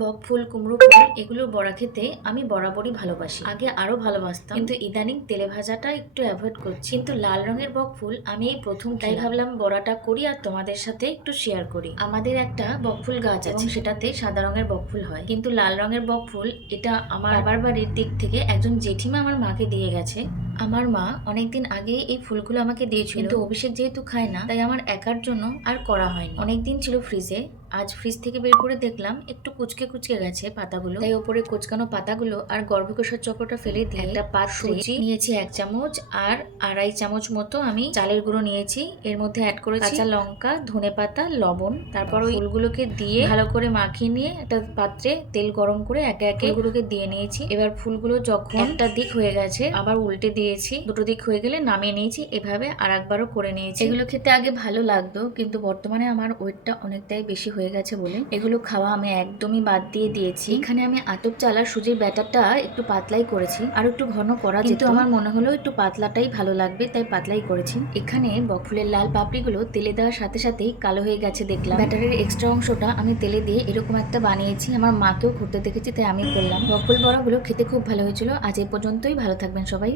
বক ফুল, কুমড়ো ফুল এগুলোর বড়া খেতে আমি বরাবরই ভালোবাসি। আগে আরো ভালোবাসতাম, কিন্তু ইদানিং তেলে ভাজাটা একটু অ্যাভয়েড করছি। কিন্তু লাল রঙের বক ফুল আমি এই প্রথম, তাই ভাবলাম বড়াটা করি আর তোমাদের সাথে একটু শেয়ার করি। আমাদের একটা বকফুল গাছ আছে এবং সেটাতে সাদা রঙের বকফুল হয়, কিন্তু লাল রঙের বকফুল এটা আমার বাবার বাড়ির দিক থেকে একজন জেঠিমা আমার মাকে দিয়ে গেছে। আমার মা অনেকদিন আগে এই ফুলগুলো আমাকে দিয়েছিল, কিন্তু অভিষেক যেহেতু খায় না তাই আমার একার জন্য আর করা হয়নি। অনেকদিন ছিল ফ্রিজে, আজ ফ্রিজ থেকে বের করে দেখলাম একটু কুচকে কুচকে গেছে পাতাগুলো, তাই ওপরে কোচকানো পাতাগুলো আর গর্ভকোষের চক্রটা ফেলে দিয়ে একটা পাত্রে সুজি নিয়েছি 1 চামচ, আর 2.5 চামচ মতো আমি চালের গুঁড়ো নিয়েছি। এর মধ্যে অ্যাড করেছি কাঁচা লঙ্কা, ধনেপাতা, লবণ। তারপর ওই ফুলগুলোকে দিয়ে ভালো করে মাখিয়ে নিয়ে একটা পাত্রে তেল গরম করে একে একে ফুলগুলোকে দিয়ে নিয়েছি। এবার ফুলগুলো যখন একটা দিক হয়ে গেছে আবার উল্টে দিয়েছি, দুটো দিক হয়ে গেলে নামিয়ে নিয়েছি। এভাবে আর একবারও করে নিয়েছি। এগুলো খেতে আগে ভালো লাগতো, কিন্তু বর্তমানে আমার ওয়েটটা অনেকটাই বেশি হয়ে গেছে বলে এগুলো খাওয়া আমি একদমই বাদ দিয়ে দিয়েছি। এখানে আমি আতপ চাল আর সুজির ব্যাটারটা একটু পাতলাই করেছি, আর একটু ঘন করা যেত, কিন্তু আমার মনে হলো একটু পাতলাটাই ভালো লাগবে তাই পাতলাই করেছি। এখানে বকফুলের লাল পাপড়িগুলো তেলে দেওয়ার সাথে সাথেই কালো হয়ে গেছে দেখলাম। ব্যাটারের এক্সট্রা অংশটা আমি তেলে দিয়ে এরকম একটা বানিয়েছি, আমার মাকেও করতে দেখেছি তাই আমি করলাম। বকফুল বড়াগুলো খেতে খুব ভালো হয়েছিল। আজ এই পর্যন্তই, ভালো থাকবেন সবাই।